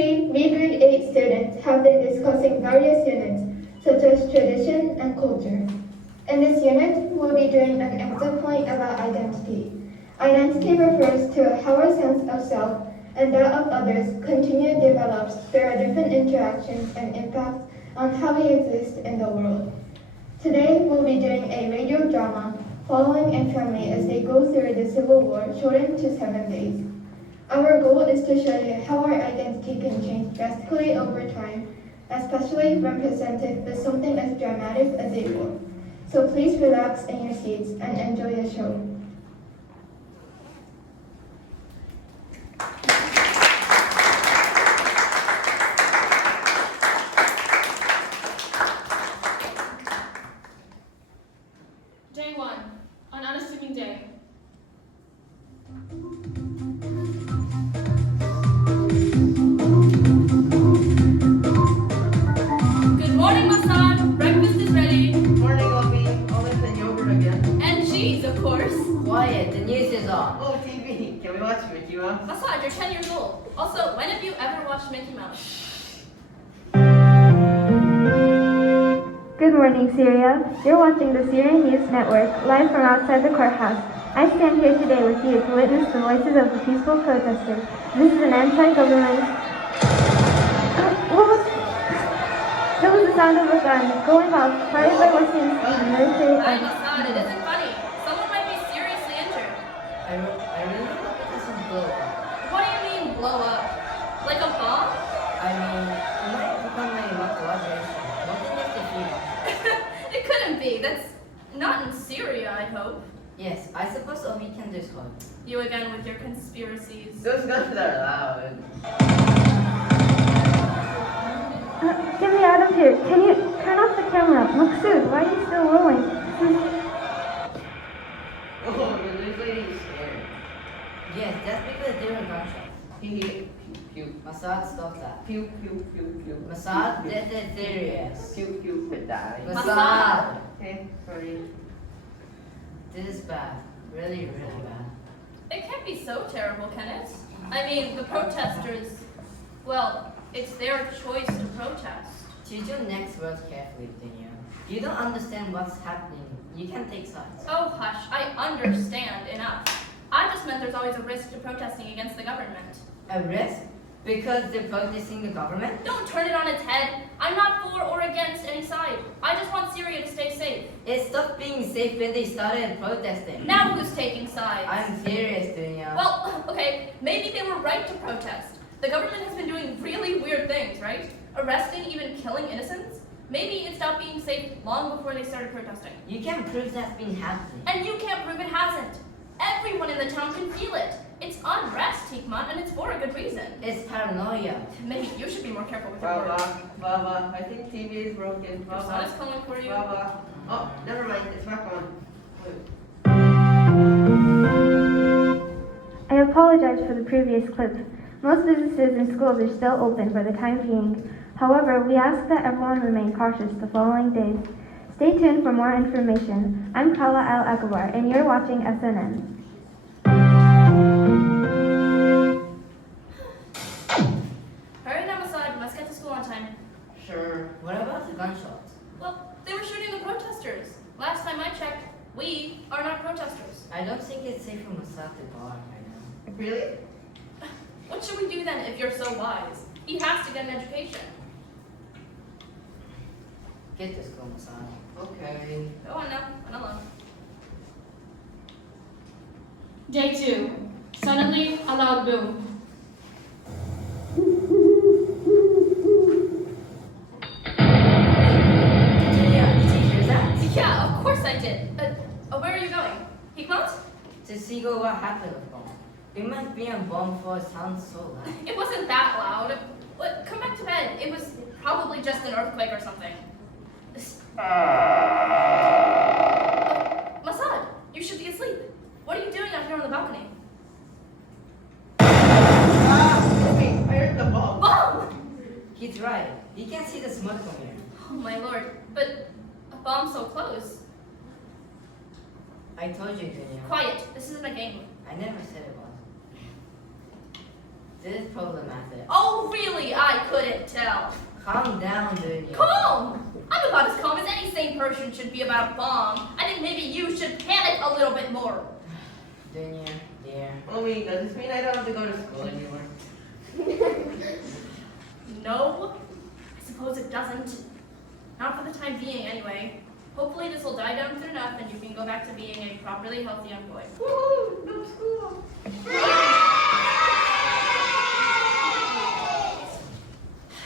see, we grade 8 students have been discussing various units, such as tradition and culture. In this unit, we'll be doing an exit point about identity. Identity refers to how our sense of self and that of others continue develops through our different interactions and impacts on how we exist in the world. Today, we'll be doing a radio drama following a family as they go through the Civil War shortened to 7 days. Our goal is to show you how our identity can change drastically over time, especially when presented with something as dramatic as a war. So please relax in your seats and enjoy the show. Day 1, an unassuming day. Good morning, Masan. Breakfast is ready. Morning, Obi. Olives and yogurt again. And cheese, of course. Quiet, the news is on. Oh, TV. Can we watch Mickey Mouse? Masan, you're 10 years old. Also, when have you ever watched Mickey Mouse? Good morning, Syria. You're watching the Syrian News Network, live from outside the courthouse. I stand here today with you to witness the voices of the peaceful protesters. This is an anti-government... That was the sound of a gun going off, fired by Western military... Hi, Masan, it isn't funny. Someone might be seriously injured. I really hope it doesn't blow up. What do you mean, blow up? Like a bomb? I mean, it might become a much larger issue. Nothing is defeated. It couldn't be. That's not in Syria, I hope. Yes, I suppose all we can do is hope. You again with your conspiracies. Those guns are loud. Get me out of here. Can you turn off the camera? Maksud, why are you still rolling? Oh, the news lady is scared. Yes, that's because there were gunshots. Pew, pew, Masad, stop that. pew, pew, pew, pew. Masad, this is serious. Pew, pew, for die. Masad! Okay, sorry. This is bad. Really, really bad. It can't be so terrible, can it? I mean, the protesters, well, it's their choice to protest. Choose your next words carefully, Dunya. You don't understand what's happening. You can take sides. Oh, hush, I understand enough. I just meant there's always a risk to protesting against the government. A risk? Because they're protesting the government? Don't turn it on its head. I'm not for or against any side. I just want Syria to stay safe. It stopped being safe when they started protesting. Now who's taking sides? I'm serious, Dunya. Well, okay, maybe they were right to protest. The government has been doing really weird things, right? Arresting, even killing innocents. Maybe it stopped being safe long before they started protesting. You can prove that's been happening. And you can't prove it hasn't. Everyone in the town can feel it. It's unrest, Hikmat, and it's for a good reason. It's paranoia. Maybe you should be more careful with your words. Baba, Baba, I think TV is broken. Your son is calling for you. Baba. Oh, never mind, it's back on. I apologize for the previous clip. Most businesses and schools are still open for the time being. However, we ask that everyone remain cautious the following days. Stay tuned for more information. I'm Kala Al-Akbar, and you're watching SNN. Hurry now, Masad. You must get to school on time. Sure. What about the gunshots? Well, they were shooting the protesters. Last time I checked, we are not protesters. I don't think it's safe for Masad to go out right now. Really? What should we do then if you're so wise? He has to get an education. Get to school, Masad. Okay. Go on now, run along. Day 2. Suddenly, a loud boom. Yeah, did you hear that? Yeah, of course I did. Where are you going? Hikmat? To see what happened with bomb. It must be a bomb for it sounds so loud. It wasn't that loud. Come back to bed. It was probably just an earthquake or something. Masad, you should be asleep. What are you doing out here on the balcony? Ah, okay, I heard the bomb. Bomb! He's right. You can see the smoke from here. Oh my lord, but a bomb so close. I told you, Dunya. Quiet, this isn't a game. I never said it was. This is problematic. Oh really? could tell. Calm down, Dunya. Calm! I'm about as calm as any sane person should be about a bomb. I think maybe you should panic a little bit more. Dunya, dear. Omi, does this mean I don't have to go to school anymore? No, I suppose it doesn't. Not for the time being, anyway. Hopefully this will die down soon enough and you can go back to being a properly healthy young boy. Woohoo! No school!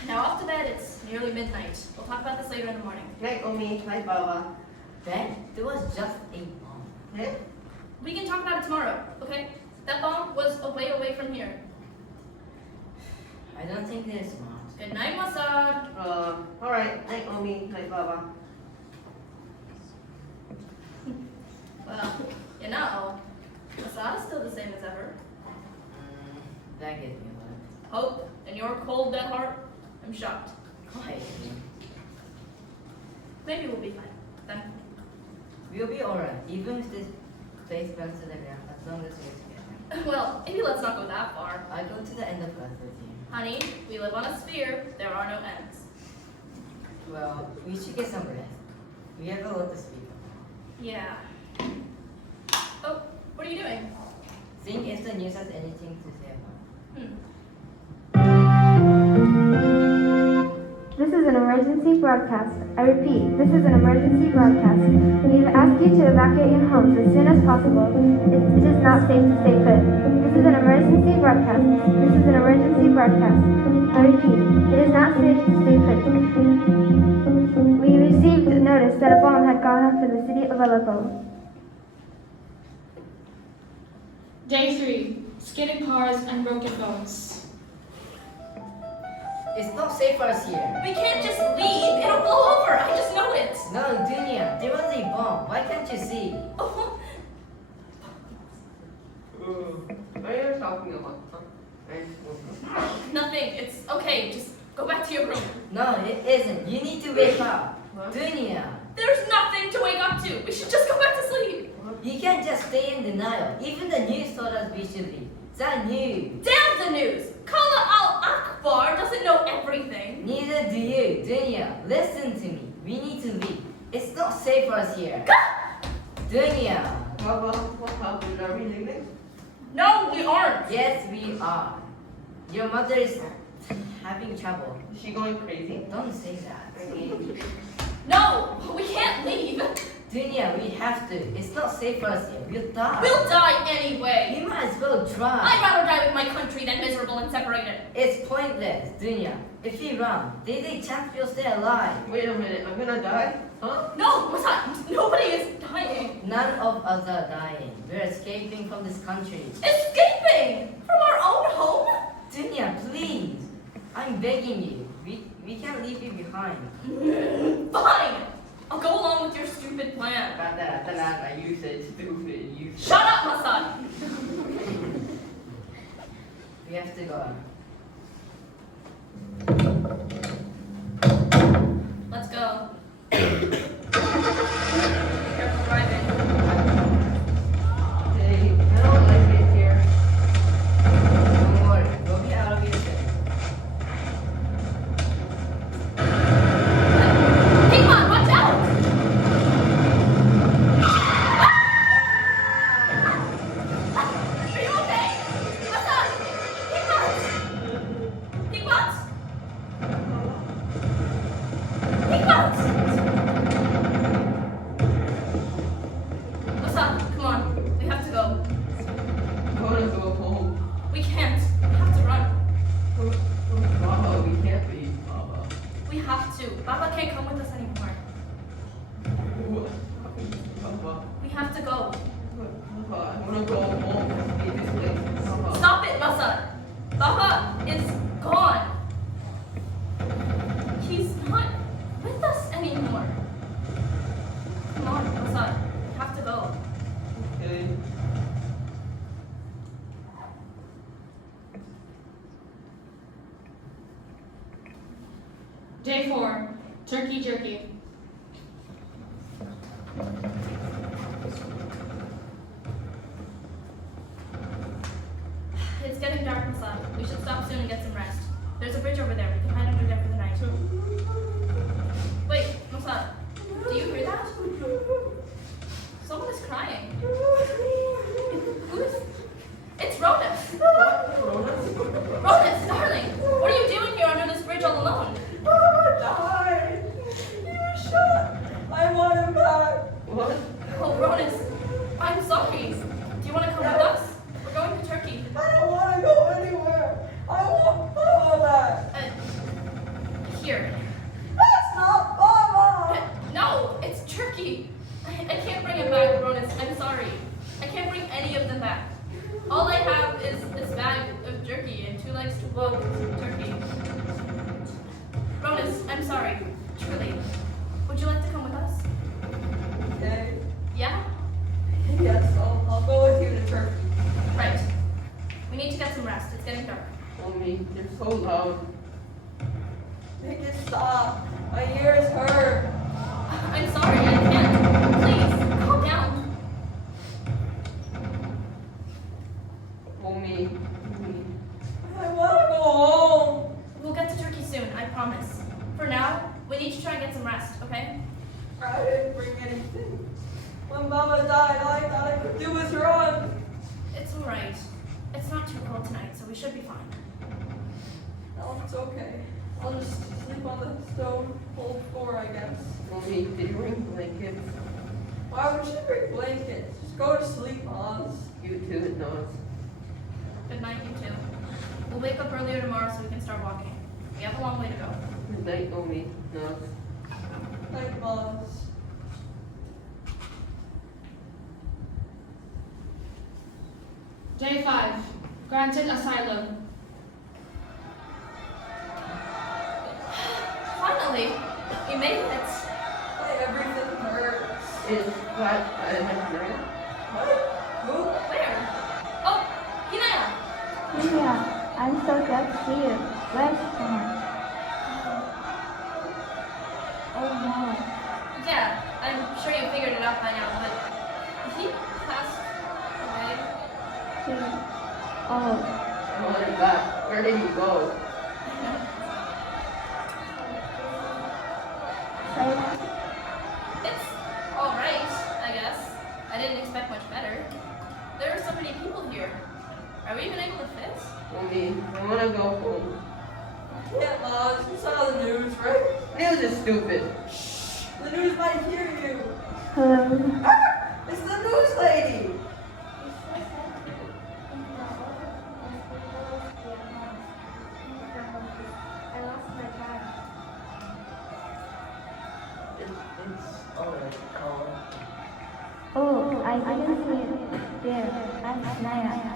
Now off to bed, it's nearly midnight. We'll talk about this later in the morning. Night, Omi. Night, Baba. Ben, there was just a bomb. Eh? We can talk about it tomorrow, okay? That bomb was away from here. I don't think they're smart. Good night, Masad. Alright. Night, Omi. Night, Baba. Well, you know, Masad is still the same as ever. That gets me a Hope, in your cold, dead heart, I'm shocked. lot. Quiet. Maybe we'll be fine. Then. We'll be alright, even if this place burns to the ground, as long as we're together. Well, maybe let's not go that far. I'll go to the end of class with you. Honey, we live on a sphere. There are no ends. Well, we should get some rest. We have a lot to speak about. Yeah. Oh, what are you doing? Think if the news has anything to say about it. This is an emergency broadcast. I repeat, this is an emergency broadcast. We have asked you to evacuate your homes as soon as possible. It is not safe to stay put. This is an emergency broadcast. This is an emergency broadcast. I repeat, it is not safe to stay put. We received notice that a bomb had gone off in the city of Aleppo. Day 3. Skidding cars and broken bones. It's not safe for us here. We can't just leave. It'll blow over. I just know it. No, Dunya, there was a bomb. Why can't you see? Oh, What are you talking about? Huh? nothing. It's okay. Just go back to your room. No, it isn't. You need to wake up. What? Dunya, There's nothing to wake up to. We should just go back to sleep. you can't just stay in denial. Even the news told us we should leave. That news. Damn the news. Kala al-Akbar doesn't know everything. Neither do you, Dunya. Listen to me. We need to leave. It's not safe for us here. Dunya. Baba, what happened? Are we leaving? No, we aren't. Yes, we are. Your mother is having trouble. Is she going crazy? Don't say that. No, we can't leave. Dunya, we have to. It's not safe for us here. We'll die. We'll die anyway. We might as well try. I'd rather die with my country than miserable and separated. It's pointless, Dunya. If we run, there's a chance we'll stay alive. Wait a minute. I'm gonna die? Huh? No, Masad, nobody is dying. None of us are dying. We're escaping from this country. Escaping from our own home? Dunya, please. I'm begging you. We can't leave you behind. Fine. I'll go along with your stupid plan. You said stupid. You Shut up, Masad. We have to go. Let's go. Careful driving. Hey, I don't like it here. Don't worry. We'll be out of here soon. Hey, on, watch out! Are you okay? Masad! Pigbots! Pigbots! Masad, come on. We have to go. I wanna go home. We can't. We have to run. Baba, we can't leave, Baba. We have to. Baba can't come with us anymore. Baba, We have to go. Baba, I wanna go home. Leave this place. Baba. Stop it, Masad. Baba is gone. He's not with us anymore. Come on, Masad. We have to go. Okay. Day 4. Turkey jerky. It's getting dark, Masad. We should stop soon and get some rest. There's a bridge over there. We can hide under there. so loud. Make it stop. My ears hurt. I'm sorry, I can't. Please, calm down. Mommy. I want to go home. We'll get to Turkey soon, I promise. For now, we need to try and get some rest, okay? I didn't bring anything. When Mama died, all I thought I could do was run. It's alright. It's not too cold tonight, so we should be fine. No, it's okay. I'll just sleep on the stove, cold floor, I guess. Mommy, did you bring blankets? Why would she bring blankets? Just go to sleep, Oz. You too, Nos. Good night, you two. We'll wake up earlier tomorrow so we can start walking. We have a long way to go. Good night, Mommy. Nos. Night, Oz. Day 5. Granted asylum. Finally, we made it. My everything hurts. Is that Hinaya? What? Who? Where? Oh, Hinaya! Yeah, I'm so glad to see you. Where's Sam? Oh no. Yeah, I'm sure you figured it out by now, but he passed away. Oh, What is that? Where did he go? silence. It's alright, I guess. I didn't expect much better. There are so many people here. Are we even able to fit? Mommy, I want to go home. Yeah, Oz. You saw the news, right? News is stupid. Shh. The news might hear you. Hello. Ah! It's the news lady. I lost my bag. It's alright, Carl. Oh, I didn't see it there. I'm Hinaya.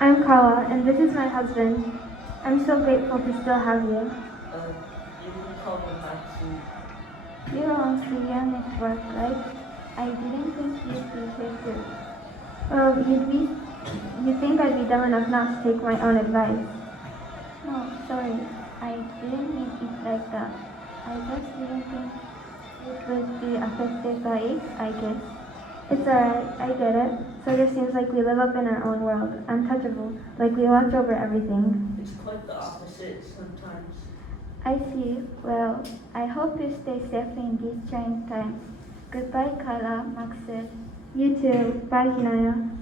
I'm Carla, and this is my husband. I'm so grateful to still have you. You can call me Maxi. You're on Syria network, right? I didn't think you'd be here too. You'd think I'd be dumb enough not to take my own advice. No, sorry. I didn't mean it like that. I just didn't think it would be affected by it, I guess. It's alright, I get it. Sort of seems like we live up in our own world, untouchable, like we watch over everything. It's quite the opposite sometimes. I see. Well, I hope you stay safe in these trying times. Goodbye, Carla, Max said. You too. Bye, Hinaya.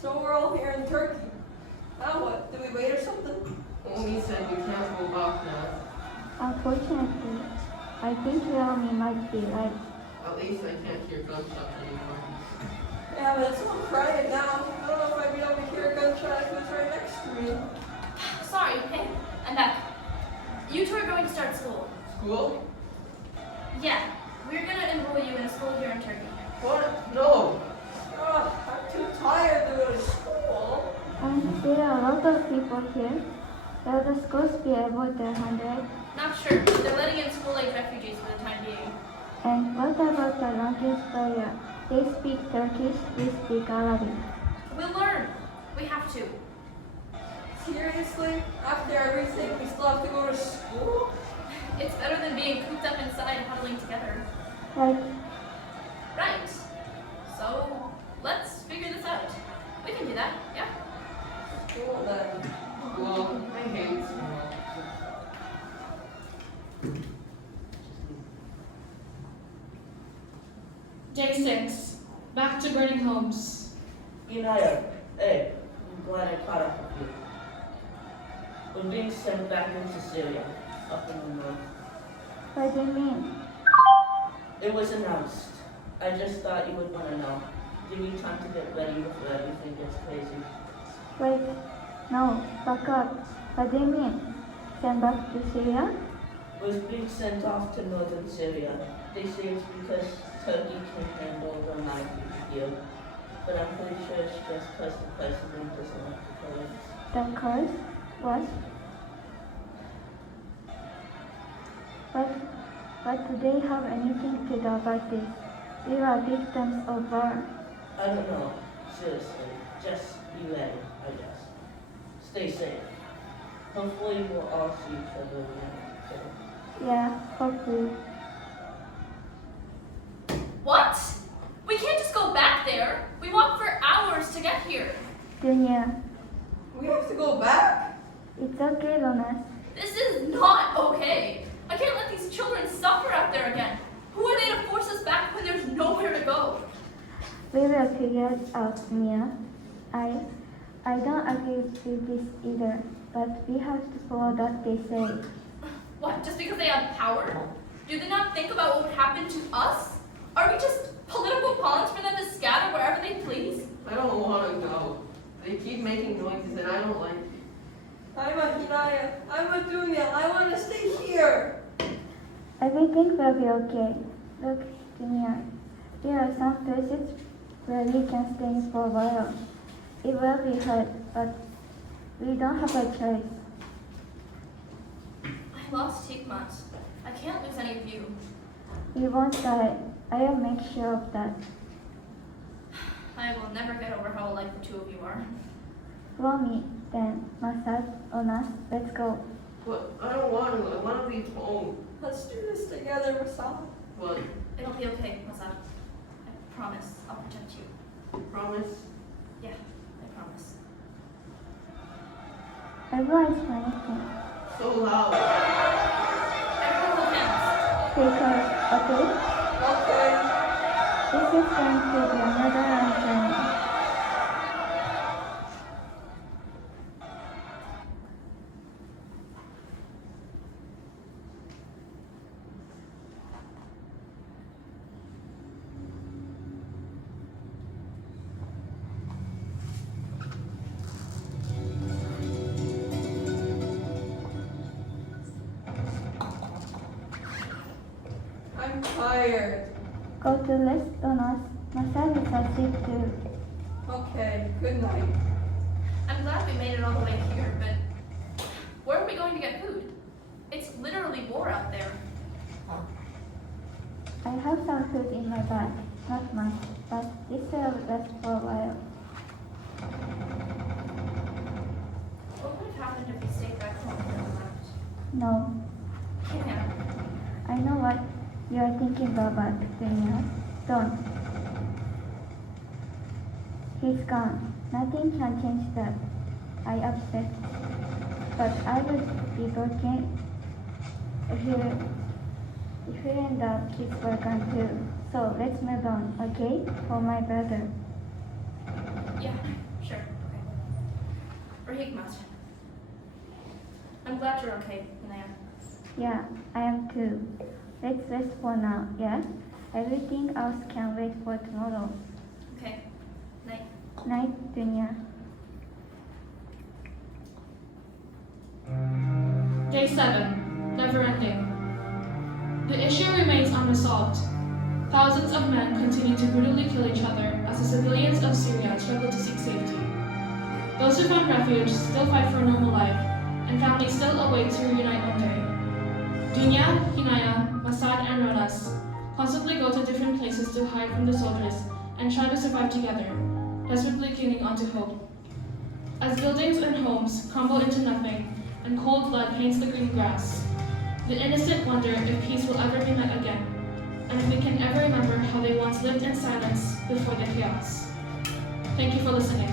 So we're all here in Turkey. Now what? Do we wait or something? Mommy said you can't go back now. Unfortunately, I think Naomi might be right. At least I can't hear gunshots anymore. Yeah, but it's all quiet now. I don't know if I'd be able to hear a gunshot if it was right next to me. Sorry, hey, I'm back. You two are going to start school. School? Yeah, we're gonna enroll you in a school here in Turkey. What? No. Oh, I'm too tired to go to school. There are a lot of people here. Will the schools be able to handle it? Not sure. They're letting in school-age refugees for the time being. And what about the language barrier? They speak Turkish, we speak Arabic. We'll learn. We have to. Seriously? After everything, we still have to go to school? It's better than being cooped up inside huddling together. Like, Right. So, let's figure this out. We can do that, yeah? School then. School. I hate school. Day 6. Back to burning homes. Hinaya, hey, I'm glad I caught up with you. We're being sent back into Syria, up in the north. what do you mean? It was announced. I just thought you would want to know. Give you time to get ready before everything gets crazy. Wait, no, back up. What do you mean? Send back to Syria? Was being sent off to northern Syria. They say it's because Turkey can handle the knife deal. But I'm pretty sure it's just because the president doesn't like the Kurds. The curse? What? But do they have anything to do about this? We are victims of war. I don't know. Seriously. Just be ready, I guess. Stay safe. Hopefully we'll all see each other again. So. Yeah, hopefully. What? We can't just go back there. We walked for hours to get here. Junior, We have to go back? it's okay, Ronas. This is not okay. I can't let these children suffer out there again. Who are they to force us back when there's nowhere to go? We will figure it out, Mia. I don't agree with this either, but we have to follow what they say. What, just because they have power? Do they not think about what would happen to us? Are we just political pawns for them to scatter wherever they please? I don't want to go. They keep making noises and I don't like it. I'm a Hinaya. I'm a Dunya. I want to stay here. Everything will be okay. Look, Junior, there are some places where we can stay for a while. It will be hard, but we don't have a choice. I lost Hikmat. I can't lose any of you. We won't die. I will make sure of that. I will never get over how alike the two of you are. Follow me, then. Masad, Ronas, let's go. But I don't want to. I want to leave home. Let's do this together, Masad. But It'll be okay, Masad. I promise I'll protect you. promise. Yeah, I promise. Everyone is panicking. So loud. Everyone hold hands. Because, okay? Okay. This is going to be another long journey. I'm tired. Go to rest, Ronas. Masad is asleep too. Okay, good night. I'm glad we made it all the way here, but where are we going to get food? It's literally war out there. I have some food in my bag. Not much, but this will last for a while. What would have happened if we stayed back home and left? No, Yeah. I know what you are thinking about, Dunya. Don't. He's gone. Nothing can change that. I upset. But I would be broken if he and the kids were gone too. So let's move on, okay? For my brother. Yeah, sure. Okay. Rahikmat. I'm glad you're okay, Hinaya. Yeah, I am too. Let's rest for now, yeah? Everything else can wait for tomorrow. Okay. Night. Night, Dunya. Day 7. Never ending. The issue remains unresolved. Thousands of men continue to brutally kill each other as the civilians of Syria struggle to seek safety. Those who found refuge still fight for a normal life, and families still await to reunite one day. Dunya, Hinaya, Masad, and Ronas constantly go to different places to hide from the soldiers and try to survive together, desperately clinging onto hope. As buildings and homes crumble into nothing and cold blood paints the green grass, the innocent wonder if peace will ever be met again, and if we can ever remember how they once lived in silence before the chaos. Thank you for listening.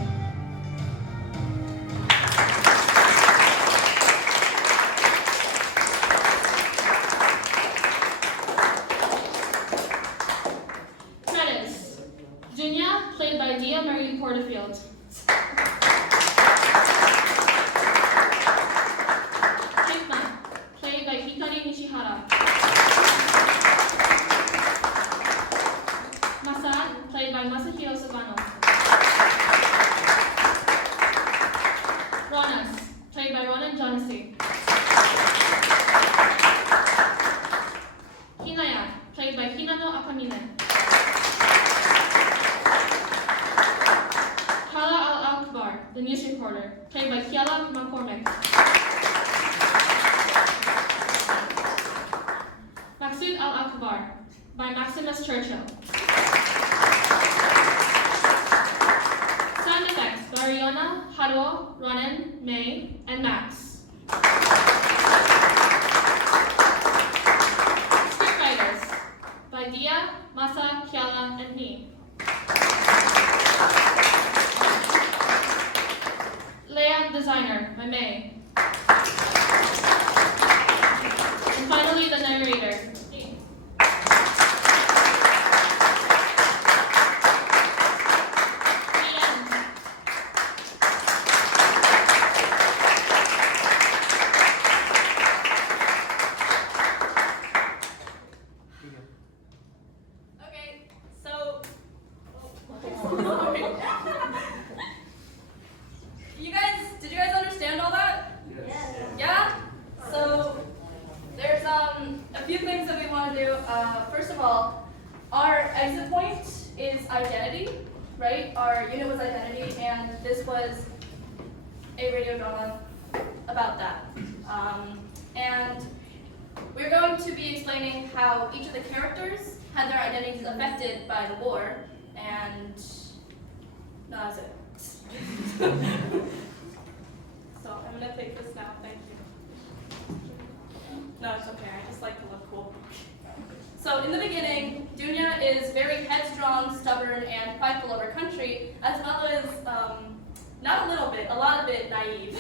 Credits. Dunya, played by Dia Marie Porterfield. Hikmat, played by Hikari Nishihara. Masad, played by Masahiro Sabano. Ronas, played by Ronan Jonassy. Hinaya, played by Hinano Akamine. Kala Al-Akbar, the news reporter, played by Kiala McCormick. Maksud Al-Akbar, by Maximus Churchill. Sound effects by Riona, Haruo, Ronan, May, our unit was identity, and this was a radio drama about that. And we're going to be explaining how each of the characters had their identities affected by the war, and no, that's it. So I'm gonna take this now, thank you. No, it's okay, I just like to look cool. So in the beginning, Dunya is very headstrong, stubborn, and prideful of her country, as well as, not a little bit, a lot of it naive.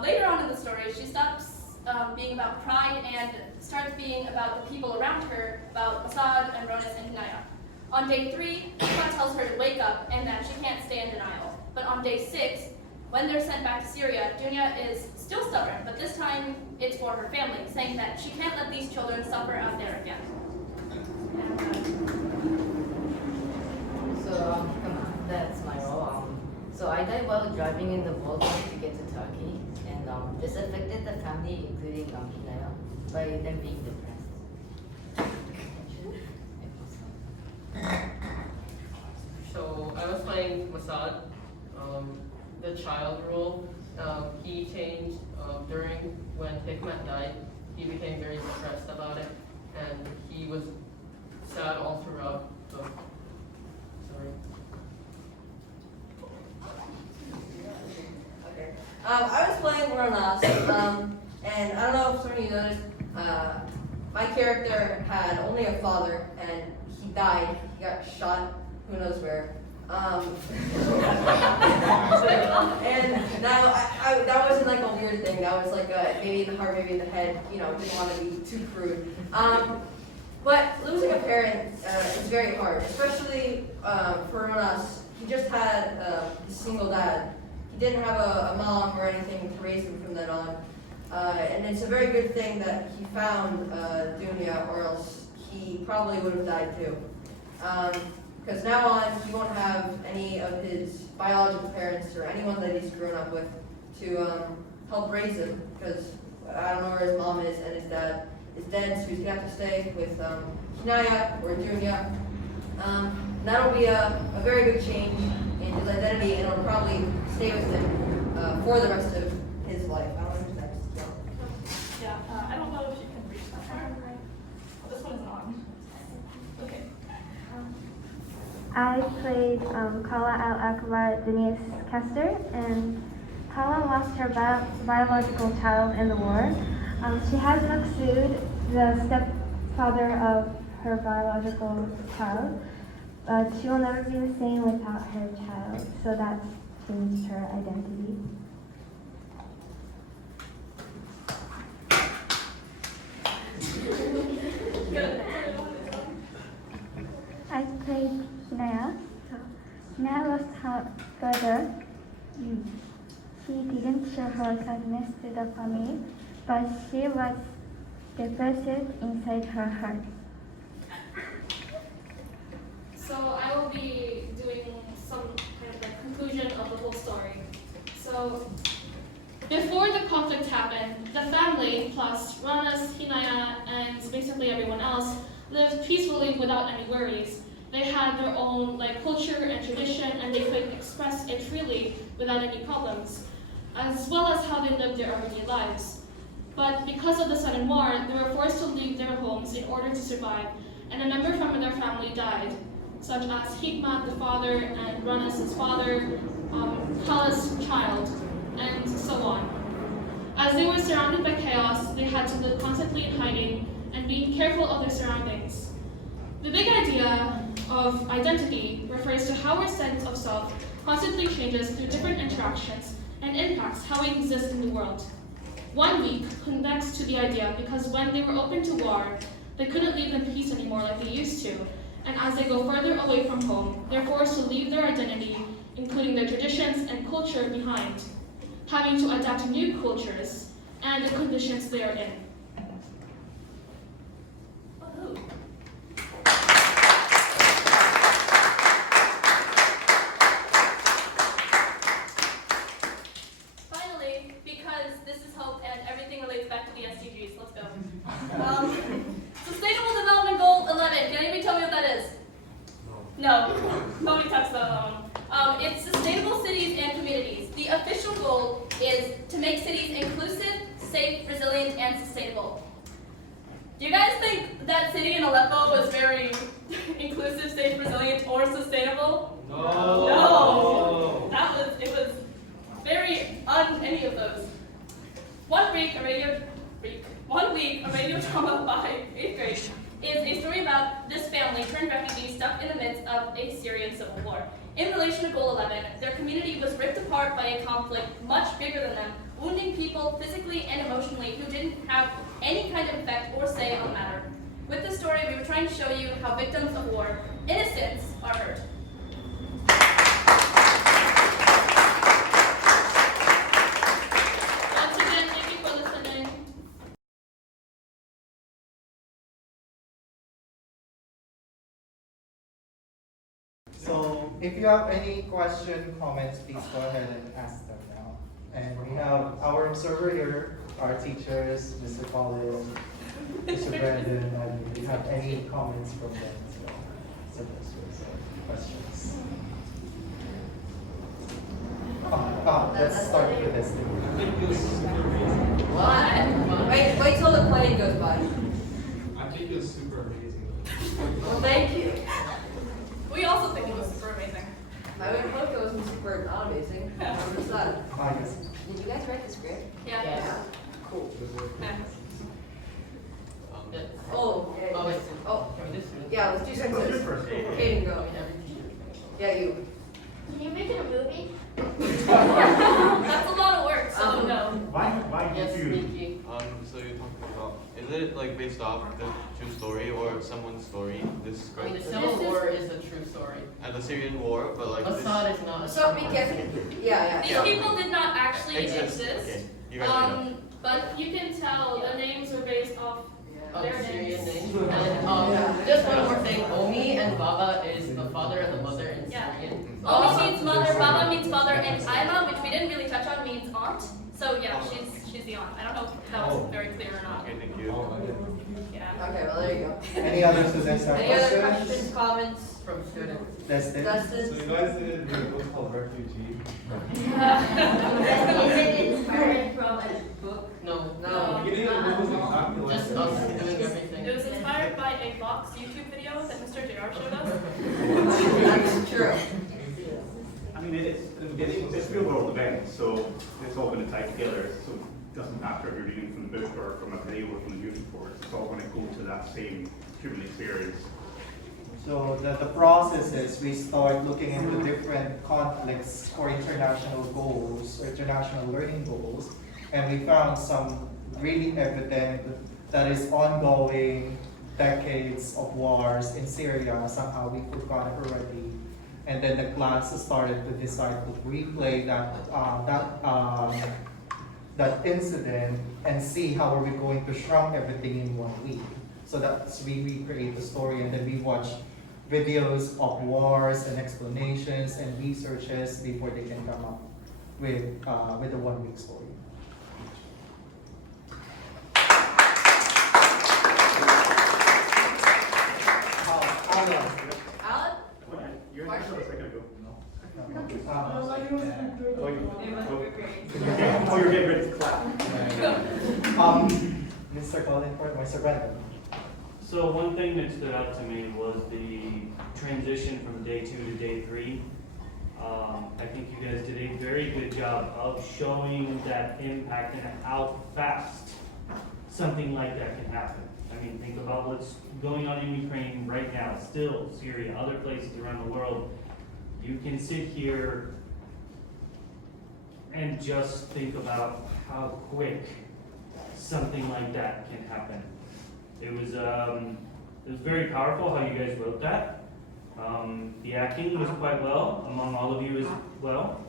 Later on in the story, she stops being about pride and starts being about the people around her, about Assad and Ronas and Hinaya. On day 3, God tells her to wake up and that she can't stay in denial. But on day 6, when they're sent back to Syria, Dunya is still stubborn, but this time it's for her family, saying that she can't let these children suffer out there again. So, come on, that's my role. So I died while driving in the Baltic to get to Turkey, and this affected the family, including Hinaya, by them being depressed. So I was playing Masad, the child role. He changed during when Hikmat died. He became very depressed about it, and he was sad all throughout the story. Okay. I was playing Ronas, and I don't know if some of you noticed, my character had only a father, and he died. He got shot, who knows where. And now, that wasn't like a weird thing. That was like maybe in the heart, maybe in the head. You know, didn't want to be too crude. But losing a parent is very hard, especially for Ronas. He just had a single dad. He didn't have a mom or anything to raise him from then on. And it's a very good thing that he found Dunya, or else he probably would have died too. Because now on, he won't have any of his biological parents or anyone that he's grown up with to help raise him. Because I don't know where his mom is, and his dad is dead, so he's gonna have to stay with Hinaya or Dunya. That'll be a very big change in his identity, and it'll probably stay with him for the rest of his life. I don't know who's next. Yeah, I don't know if you can reach that far. Oh, this one is on. Okay. I played Kala Al-Akbar, Denise's caster, and Kala lost her biological child in the war. She has Maksud, the stepfather of her biological child, but she will never be the same without her child, so that's changed her identity. I played Hinaya. Hinaya lost her brother. She didn't show her sadness to the family, but she was depressed inside her heart. So I will be doing some kind of like conclusion of the whole story. So before the conflict happened, the family plus Ronas, Hinaya, and basically everyone else lived peacefully without any worries. They had their own culture and tradition, and they could express it freely without any problems, as well as how they lived their everyday lives. But because of the sudden war, they were forced to leave their homes in order to survive, and a member from their family died, such as Hikmat, the father, and Ronas' father, Kala's child, and so on. As they were surrounded by chaos, they had to live constantly in hiding and being careful of their surroundings. The big idea of identity refers to how our sense of self constantly changes through different interactions and impacts how we exist in the world. 1 week connects to the idea because when they were open to war, they couldn't live in peace anymore like they used to, and as they go further away from home, they're forced to leave their identity, including their traditions and culture, behind, having to adapt to new cultures and the conditions they are in. Woohoo. Finally, because this is hope and everything relates back to the SDGs, let's go. Sustainable Development Goal 11. Can anybody tell me what that is? No, nobody touched that one. It's sustainable cities and communities. The official goal is to make cities inclusive, safe, resilient, and sustainable. Do you guys think that city in Aleppo was very inclusive, safe, resilient, or sustainable? No. No. It was very any of those. One week, a radio drama by 8th grade is a story about this family turned refugee stuck in the midst of a Syrian civil war. In relation to Goal 11, their community was ripped apart by a conflict much bigger than them, wounding people physically and emotionally who didn't have any kind of effect or say on the matter. With this story, we were trying to show you how victims of war, innocents, are hurt. Once again, thank you for listening. So if you have any question, comments, please go ahead and ask them now. And we have our observer here, our teachers, Mr. Colin, Mr. Brandon, and if you have any comments from them as well. Suggestions or questions. Let's start with this thing. What? Wait till the plane goes by. I think it's super amazing. Well, thank you. We also think it was super amazing. I would hope it wasn't super not amazing. 100%. Yes. Did you guys write the script? Yeah. Yeah. Cool. Yeah. Yeah. Oh, yeah. Oh, wait. Oh, Can we just do this? yeah, let's do sentences. Kaden, go. Yeah, you. Can you make it a movie? That's a lot of work, so no. Why Yes, you? Mickey. So you're talking about, is it like based off the true story or someone's story? This I mean, the script Civil War is a true story. and the Syrian War, but like this Assad is not a So, true because, story. yeah. These people did not actually exist. Okay, you guys know. But you can tell the names were based off their Syrian names. names. And just one more thing, Omi and Baba is the father and the mother in Yeah. Syrian. Omi means mother, Baba means father, and Aima, which we didn't really touch on, means aunt. So yeah, she's the aunt. I don't know if that was very clear or not. Okay, thank you. Yeah. Okay, well, there you go. Any other students have Any other questions? questions, comments? From students. That's it. Dustin? So you guys did a book called Refugee. Is it inspired from a book? No. No. The beginning of the book was exactly like Just this. us doing everything. It was inspired by a Vox YouTube video that Mr. JR showed us. That's true. I mean, it's real world events, so it's all going to tie together. So it doesn't matter if you're reading from the book or from a video or from the news reports. It's all going to go to that same human experience. So the process is we start looking into different conflicts or international goals, or international learning goals, and we found some really evident that is ongoing decades of wars in Syria. Somehow we forgot already, and then the class started to decide to replay that incident and see how are we going to shrunk everything in 1 week. So that's we recreate the story, and then we watch videos of wars and explanations and researches before they can come up with the 1 week story. Alan. Alan? You're not sure a second ago. Oh, you're getting ready to clap. Mr. Colin Ford, Mr. Brandon. So one thing that stood out to me was the transition from day 2 to day 3. I think you guys did a very good job of showing that impact and how fast something like that can happen. I mean, think about what's going on in Ukraine right now, still Syria, other places around the world. You can sit here and just think about how quick something like that can happen. It was very powerful how you guys wrote that. The acting was quite well among all of you as well.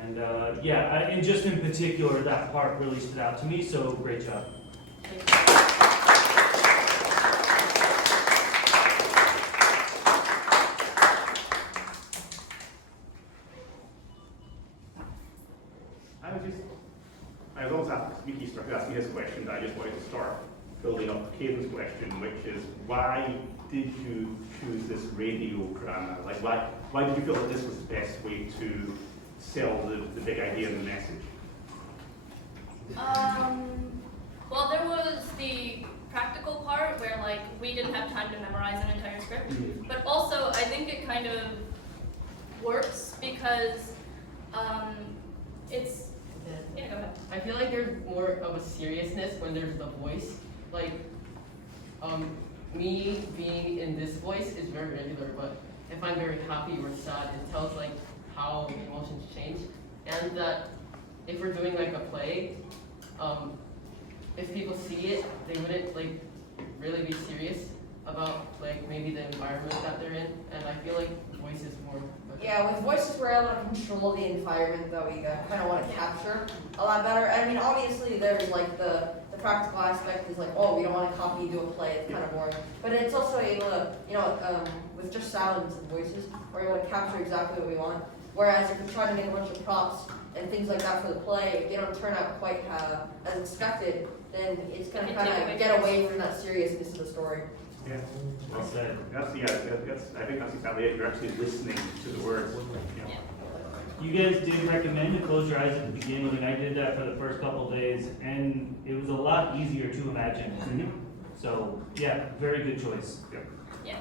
And and just in particular, that part really stood out to me, so great job. I was also asked Mickey to ask me this question, but I just wanted to start building up Caden's question, which is why did you choose this radio drama? Like, why did you feel that this was the best way to sell the big idea and the message? Well, there was the practical part where like we didn't have time to memorize an entire script, but also I think it kind of works because it's yeah. Go ahead. I feel like there's more of a seriousness when there's the voice. Like, me being in this voice is very regular, but if I'm very happy or sad, it tells like how emotions change, and that if we're doing like a play, if people see it, they wouldn't like really be serious about like maybe the environment that they're in, and I feel like voice is more. Yeah, with voices we're able to control the environment that we kind of want to capture a lot better. I mean, obviously there's like the practical aspect is like, oh, we don't want to copy do a play, it's kind of boring. But it's also able to, with just sounds and voices, we're able to capture exactly what we want. Whereas if we try to make a bunch of props and things like that for the play, if they don't turn out quite as expected, then it's going to kind of get away from that seriousness of the story. Yeah. Well said. I think that's exactly it. You're actually listening to the words. Yeah. You guys did recommend to close your eyes at the beginning, and I did that for the first couple of days, and it was a lot easier to imagine. Mm-hmm. So, yeah, very good choice. Yeah.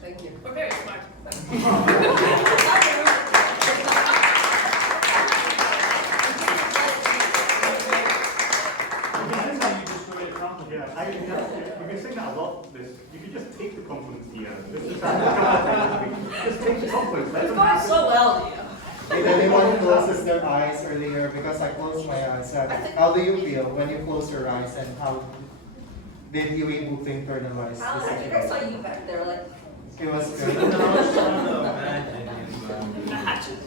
Thank you. We're very smart. Yeah, we've been saying that a lot. You could just take the compliments, Dia. Just take the compliments. Let It's them going have it. so well, Dia. Did anyone closes their eyes earlier? Because I closed my eyes. How do you feel when you close your eyes, and how did you able to internalize I this? think I saw you back there, like. It was I good. was trying to imagine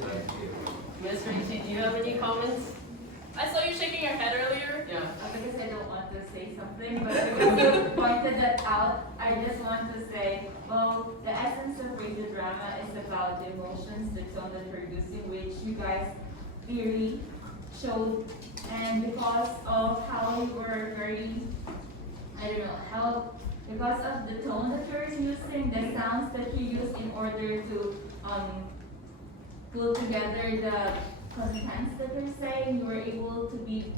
Mr. Ichi, do you have any comments? I saw you shaking your head earlier. Yeah. Because I don't want to say something, but because you pointed that out, I just want to say, well, the essence of radio drama is about the emotions, the tone that we're using, which you guys clearly showed. And because of how you were very, because of the tone that you're using, the sounds that you use in order to pull together the contents that you're saying, you were able to become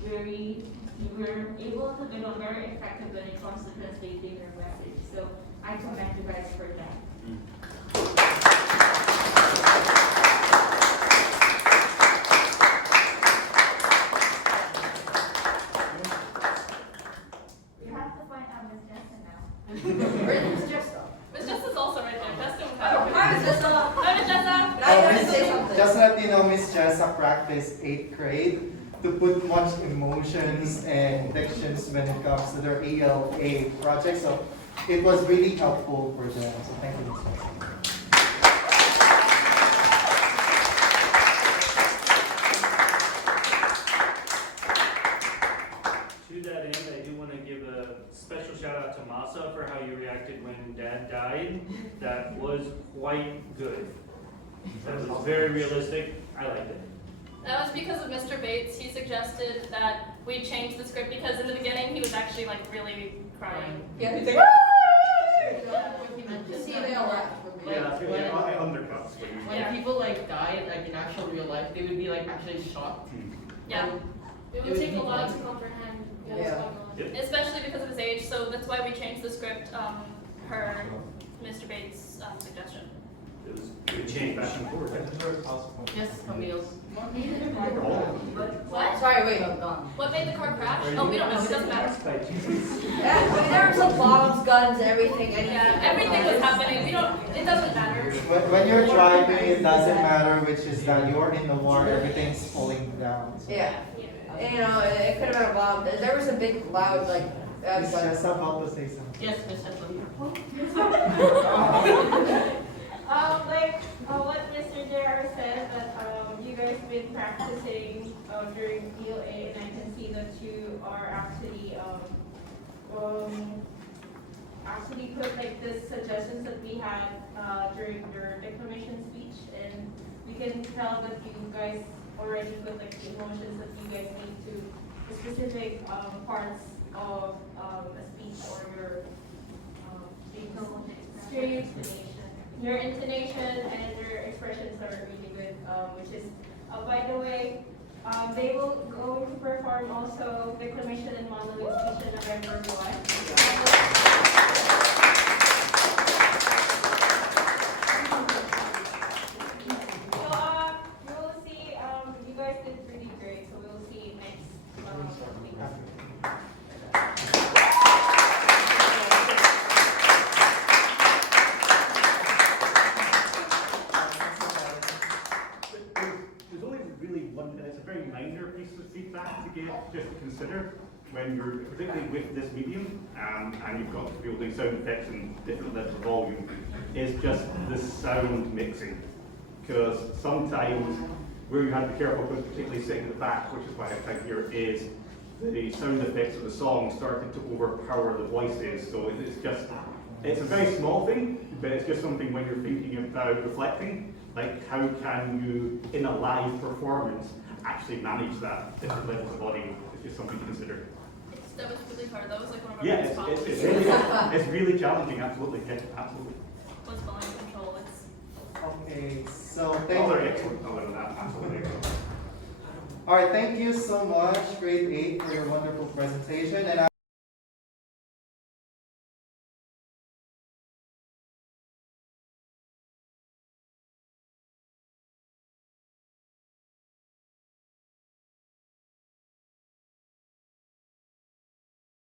very effective when it comes to translating your message. So I commend you guys for that. You have to find out Miss Jessica now. Where's Miss Jessica? Miss Jessa's also right there. Justin was Hi, Miss Jessica. Hi, Miss Jessa. Now you have to say something. Just let you know, Miss Jessa practiced 8th grade to put much emotions and dictions when it comes to their ALA project. So it was really helpful for them. So thank you, Miss Jessa. To that end, I do want to give a special shout out to Masa for how you reacted when Dad died. That was quite good. That was very realistic. I liked it. That was because of Mr. Bates. He suggested that we change the script because in the beginning he was actually like really crying. Yeah, he's like, just see they all laugh. Yeah, I undercuts. When people like die, like in actual real life, they would be like actually shocked. Yeah. It would take a lot to comprehend what's Yeah. going on. Especially because of his age, so that's why we changed the script per Mr. Bates' suggestion. It was a good change. Back and forth. Yes, Camille. What? Sorry, wait. What made the car crash? Oh, we don't know. It doesn't matter. Yeah, I mean, there was like bombs, guns, everything, anything. Yeah, everything was happening. We don't. It doesn't matter. When you're driving, it doesn't matter which is that you're in the war, everything's falling down. So. Yeah. And, it could have been a bomb. There was a big, loud, like. Miss Jessa about to say something. Yes, Miss Edlund. What Mr. JR said, that you guys been practicing during ELA, and I can see that you are actually put like the suggestions that we had during your declamation speech, and we can tell that you guys already put like the emotions that you guys need to the specific parts of a speech or your speech. Your intonation and your expressions are really good, which is, by the way, they will go to perform also declamation and monologue speech on November 1. So you will see, you guys did really great. So we will see you next week. There's only really one, and it's a very minor piece of feedback to give, just to consider when you're, particularly with this medium, and you've got people doing sound effects and different levels of volume, is just the sound mixing. Because sometimes where you have to be careful, because particularly sitting at the back, which is why I think here is the sound effects of the song started to overpower the voices. So it's a very small thing, but it's just something when you're thinking about reflecting, like how can you, in a live performance, actually manage that different levels of audio. It's just something to consider. That was really hard. That was like one of our Yeah, biggest problems. it's really challenging, absolutely. Yeah, absolutely. Was volume control. It's Okay, so Oh, very excellent. No, absolutely excellent. All right, thank you so much, grade 8, for your wonderful presentation. And